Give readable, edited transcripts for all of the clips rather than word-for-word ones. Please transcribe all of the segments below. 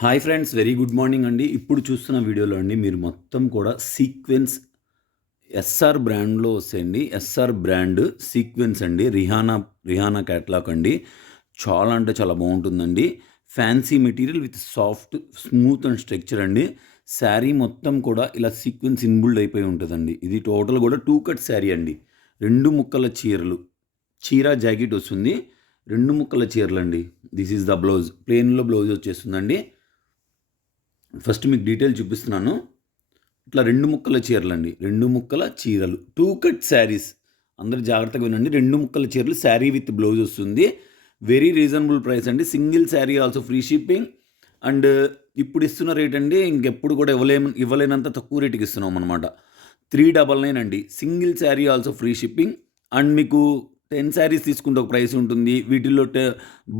Hi friends, very good morning అండి. ఇప్పుడు చూస్తున్న వీడియోలో అండి మీరు మొత్తం కూడా సీక్వెన్స్ ఎస్ఆర్ బ్రాండ్‌లో వస్తాయండి. ఎస్ఆర్ బ్రాండ్ సీక్వెన్స్ అండి. రిహానా క్యాటలాగ్ అండి. చాలా అంటే చాలా బావుంటుందండి. Fancy material with soft, smooth and structure అండి. శారీ మొత్తం కూడా ఇలా సీక్వెన్స్ ఇన్‌బిల్డ్ అయిపోయి ఉంటదండి. ఇది టోటల్ కూడా 2 కట్ శారీ అండి. 2 ముక్కల చీరలు. చీర, జాకెట్ వస్తుంది. 2 ముక్కల చీరలండి. This is the blouse. ప్లెయిన్‌లో బ్లౌజ్ వచ్చేస్తుందండి. ఫస్ట్ మీకు డీటెయిల్ చూపిస్తున్నాను. ఇట్లా 2 ముక్కల చీరలండి. 2 ముక్కల చీరలు. 2 కట్ శారీస్. అందరూ జాగ్రత్తగా వినండి. 2 ముక్కల చీరలు శారీ విత్ బ్లౌజ్ వస్తుంది. వెరీ రీజనబుల్ ప్రైస్ అండి. Single sari also free shipping. And ఇప్పుడు ఇస్తున్న రేట్ అండి ఇంకెప్పుడు కూడా ఇవ్వలేనంత తక్కువ రేట్‌కి ఇస్తున్నామనమాట. 399 అండి. Single sari also free shipping. And మీకు 10 శారీస్ తీసుకుంటే ఒక ప్రైస్ ఉంటుంది. వీటిల్లో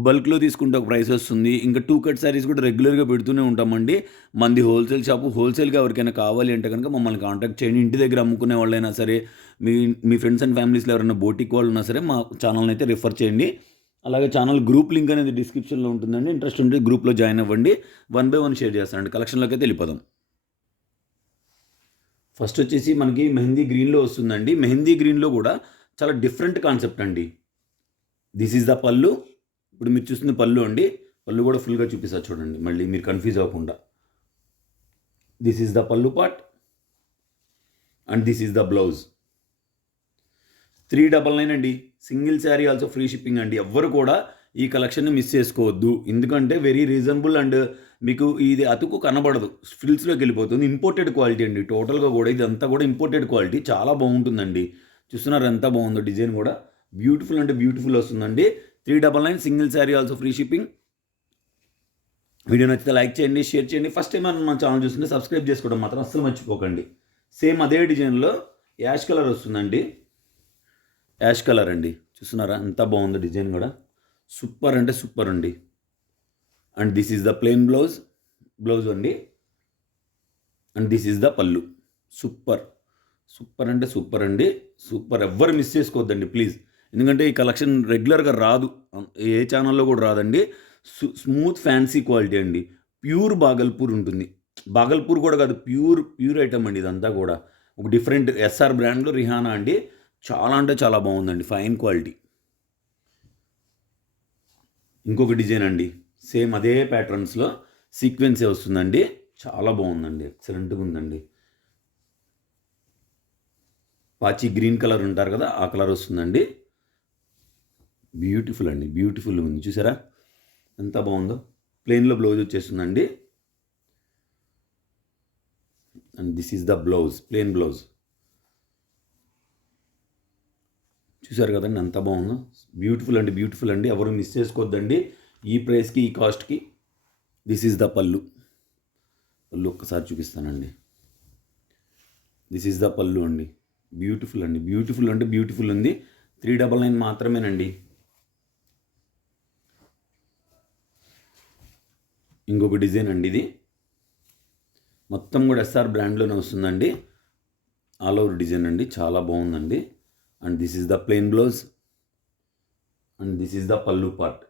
బల్క్‌లో తీసుకుంటే ఒక ప్రైస్ వస్తుంది. ఇంకా 2 కట్ శారీస్ కూడా రెగ్యులర్‌గా పెడుతూనే ఉంటామండి. మనది హోల్‌సేల్ షాపు. హోల్‌సేల్‌గా ఎవరికైనా కావాలి అంటే గనుక మమ్మల్ని కాంటాక్ట్ చేయండి. ఇంటి దగ్గర అమ్ముకునే వాళ్ళైనా సరే, మీ మీ ఫ్రెండ్స్ అండ్ ఫ్యామిలీస్‌లో ఎవరైనా బోటిక్ వాళ్ళు ఉన్నా సరే మా ఛానల్‌ని అయితే రిఫర్ చేయండి. అలాగే ఛానల్ గ్రూప్ లింక్ అనేది డిస్క్రిప్షన్‌లో ఉంటుందండి. ఇంట్రెస్ట్ ఉంటే గ్రూప్‌లో జాయిన్ అవ్వండి. వన్ బై వన్ షేర్ చేస్తానండి. కలెక్షన్‌లోకి అయితే వెళ్ళిపోదాం. ఫస్ట్ వచ్చేసి మనకి మెహందీ గ్రీన్‌లో వస్తుందండి. మెహందీ గ్రీన్‌లో కూడా చాలా డిఫరెంట్ కాన్సెప్ట్ అండి. దిస్ ఈజ్ ద పల్లు. ఇప్పుడు మీరు చూస్తుంది పల్లు అండి. పల్లు కూడా ఫుల్‌గా చూపిస్తా చూడండి. మళ్ళీ మీరు కన్‌ఫ్యూజ్ అవ్వకుండా. దిస్ ఈజ్ ద పల్లు part and this is the blouse. 399 అండి. Single sari also free shipping అండి. ఎవ్వరు కూడా ఈ కలెక్షన్‌ని మిస్ చేసుకోవద్దు. ఎందుకంటే వెరీ రీజనబుల్ అండ్ మీకు ఇది అతుకు కనబడదు. ఫ్రిల్స్‌లోకి వెళ్ళిపోతుంది. ఇంపోర్టెడ్ క్వాలిటీ అండి. టోటల్‌గా కూడా ఇదంతా కూడా ఇంపోర్టెడ్ క్వాలిటీ. చాలా బాగుంటుందండి. చూస్తున్నారా ఎంత బాగుందో డిజైన్ కూడా. బ్యూటిఫుల్ అంటే బ్యూటిఫుల్ వస్తుందండి. 399 single sari also free shipping. Video నచ్చితే లైక్ చేయండి, షేర్ చేయండి. ఫస్ట్ టైం మన ఛానల్ చూస్తుంటే సబ్స్క్రైబ్ చేసుకోవడం మాత్రం అస్సలు మర్చిపోకండి. సేమ్ అదే డిజైన్‌లో యాష్ కలర్ వస్తుందండి. యాష్ కలర్ అండి. చూస్తున్నారా ఎంత బాగుందో డిజైన్ కూడా. సూపర్ అంటే సూపర్ అండి. And this is the plain blouse అండి. అండ్ దిస్ ఈజ్ ద పల్లు. సూపర్. సూపర్ అంటే సూపర్ అండి. సూపర్. ఎవ్వరు మిస్ చేసుకోవద్దండి ప్లీజ్. ఎందుకంటే ఈ కలెక్షన్ రెగ్యులర్‌గా రాదు. ఏ ఛానల్‌లో కూడా రాదండి. స్మూత్ ఫ్యాన్సీ క్వాలిటీ అండి. ప్యూర్ బాగల్పూర్ ఉంటుంది. బాగల్పూర్ కూడా కాదు, ప్యూర్ ఐటమ్ అండి ఇదంతా కూడా. ఒక డిఫరెంట్ ఎస్ఆర్ బ్రాండ్‌లో రిహానా అండి. చాలా అంటే చాలా బాగుందండి. Fine quality. ఇంకొక డిజైన్ అండి. సేమ్ అదే ప్యాటర్న్స్‌లో సీక్వెన్సే వస్తుందండి. చాలా బాగుందండి. ఎక్సలెంట్‌గా ఉందండి. పాచి గ్రీన్ కలర్ ఉంటారు కదా! ఆ కలర్ వస్తుందండి. బ్యూటిఫుల్ అండి. బ్యూటిఫుల్ ఉంది. చూసారా ఎంత బాగుందో. ప్లెయిన్‌లో బ్లౌజ్ వచ్చేస్తుందండి. And this is the blouse. Plain blouse. చూసారు కదండీ ఎంత బాగుందో. బ్యూటిఫుల్ అండి. బ్యూటిఫుల్ అండి. ఎవరు మిస్ చేసుకోవద్దండి. ఈ ప్రైస్‌కి, ఈ కాస్ట్‌కి. దిస్ ఈజ్ ద పల్లు. పల్లు ఒక్కసారి చూపిస్తానండి. దిస్ ఈజ్ ద పల్లు అండి. బ్యూటిఫుల్ అండి. బ్యూటిఫుల్ అంటే బ్యూటిఫుల్ ఉంది. 399 మాత్రమేనండి. ఇంకొక డిజైన్ అండి ఇది. మొత్తం కూడా ఎస్ఆర్ బ్రాండ్‌లోనే వస్తుందండి. ఆల్ ఓవర్ డిజైన్ అండి. చాలా బాగుందండి. And this is the plain blouse. And this is the పల్లు పార్ట్.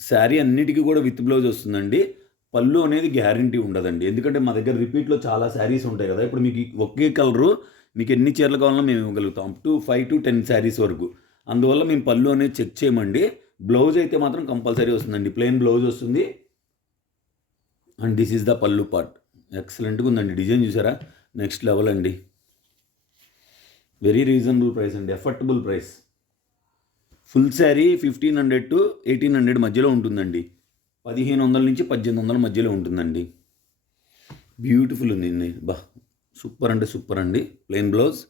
శారీ అన్నిటికీ కూడా విత్ బ్లౌజ్ వస్తుందండి. పల్లు అనేది గ్యారంటీ ఉండదండి. ఎందుకంటే మా దగ్గర రిపీట్‌లో చాలా శారీస్ ఉంటాయి కదా! ఇప్పుడు మీకు ఒకే కలరు మీకు ఎన్ని చీరలు కావాలన్నా మేము ఇవ్వగలుగుతాం. అప్ టు 5-10 శారీస్ వరకు. అందువల్ల మేము పల్లు అనేది చెక్ చేయమండి. బ్లౌజ్ అయితే మాత్రం కంపల్సరీ వస్తుందండి. ప్లెయిన్ బ్లౌజ్ వస్తుంది. అండ్ దిస్ ఈజ్ ద పల్లు పార్ట్. ఎక్సలెంట్‌గా ఉందండి. డిజైన్ చూసారా? నెక్స్ట్ లెవెల్ అండి. వెరీ రీజనబుల్ ప్రైస్ అండి. Affordable price. ఫుల్ శారీ 1500-1800 మధ్యలో ఉంటుందండి. 1500 నుంచి 1800 మధ్యలో ఉంటుందండి. బ్యూటిఫుల్ ఉందండి. సూపర్ అంటే సూపర్ అండి. Plain blouse.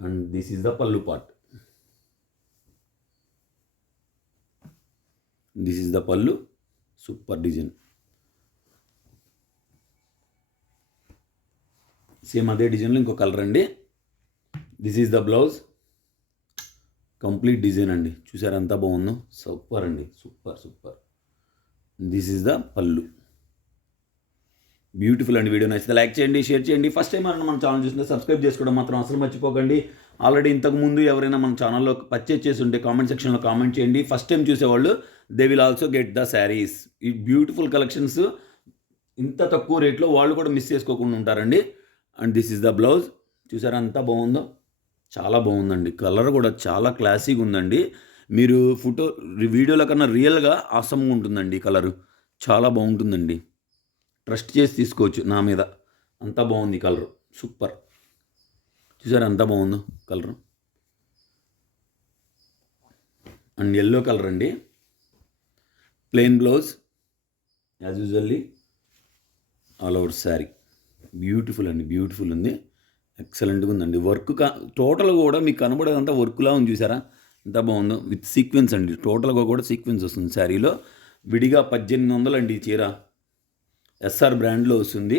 And this is the పల్లు పార్ట్. దిస్ ఈజ్ ద పల్లు. Super design. సేమ్ అదే డిజైన్లో ఇంకో కలర్ అండి. This is the blouse. Complete design అండి. చూసారా ఎంత బాగుందో. సూపర్ అండి. సూపర్. దిస్ ఈజ్ ద పల్లు. బ్యూటిఫుల్ అండి. వీడియో నచ్చితే లైక్ చేయండి, షేర్ చేయండి. ఫస్ట్ టైం మన ఛానల్ చూస్తుంటే సబ్స్క్రైబ్ చేసుకోవడం మాత్రం అసలు మర్చిపోకండి. ఆల్రెడీ ఇంతకుముందు ఎవరైనా మన ఛానల్లో పర్చేజ్ చేసి ఉంటే కామెంట్ సెక్షన్లో కామెంట్ చేయండి. ఫస్ట్ టైం చూసేవాళ్ళు they will also get the saris. ఈ బ్యూటిఫుల్ కలెక్షన్స్ ఇంత తక్కువ రేట్లో వాళ్ళు కూడా మిస్ చేసుకోకుండా ఉంటారండి. And this is the blouse. చూసారా ఎంత బాగుందో, చాలా బాగుందండి. కలర్ కూడా చాలా క్లాసీగా ఉందండి. మీరు వీడియోలో కన్నా రియల్గా ఆసమ్గా ఉంటుందండి. కలరు చాలా బాగుంటుందండి. ట్రస్ట్ చేసి తీసుకోవచ్చు నా మీద. అంత బాగుంది కలరు, సూపర్. చూసారా ఎంత బాగుందో కలరు. అండ్ ఎల్లో కలర్ అండి, plain blouse as usually, all over sari. Beautiful అండి, బ్యూటిఫుల్ ఉంది, ఎక్సలెంట్గా ఉందండి. వర్క్ టోటల్గా కూడా మీకు కనబడేదంతా వర్క్లా ఉంది. చూసారా ఎంత బాగుందో, విత్ సీక్వెన్స్ అండి. టోటల్గా కూడా సీక్వెన్స్ వస్తుంది శారీలో. విడిగా 1800 అండి ఈ చీర. ఎస్ఆర్ బ్రాండ్లో వస్తుంది.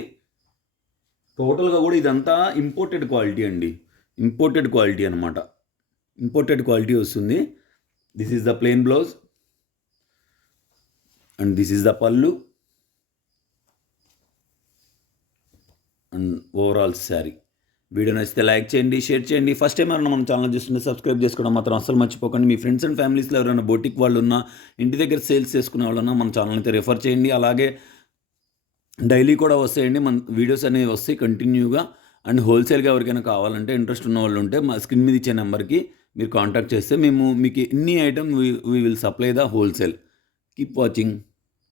టోటల్గా కూడా ఇదంతా ఇంపోర్టెడ్ క్వాలిటీ అండి, ఇంపోర్టెడ్ క్వాలిటీ అనమాట. ఇంపోర్టెడ్ క్వాలిటీ వస్తుంది. This is the plain blouse and this is the పళ్ళు అండ్ ఓవరాల్ శారీ. వీడియో నచ్చితే లైక్ చేయండి, షేర్ చేయండి. ఫస్ట్ టైం ఎవరైనా మన ఛానల్ చూస్తుంటే సబ్స్క్రైబ్ చేసుకోవడం మాత్రం అసలు మర్చిపోకండి. మీ ఫ్రెండ్స్ అండ్ ఫ్యామిలీస్లో ఎవరైనా బొటిక్ వాళ్ళు ఉన్నా, ఇంటి దగ్గర సేల్స్ చేసుకునే వాళ్ళన్నా మన ఛానల్ అయితే రెఫర్ చేయండి. అలాగే డైలీ కూడా వస్తాయండి మన వీడియోస్ అనేవి వస్తాయి కంటిన్యూగా. అండ్ హోల్సేల్గా ఎవరికైనా కావాలంటే ఇంట్రెస్ట్ ఉన్న వాళ్ళు ఉంటే మా స్క్రీన్ మీద ఇచ్చే నెంబర్కి మీరు కాంటాక్ట్ చేస్తే మేము మీకు ఎన్ని item we will supply the wholesale. Keep watching.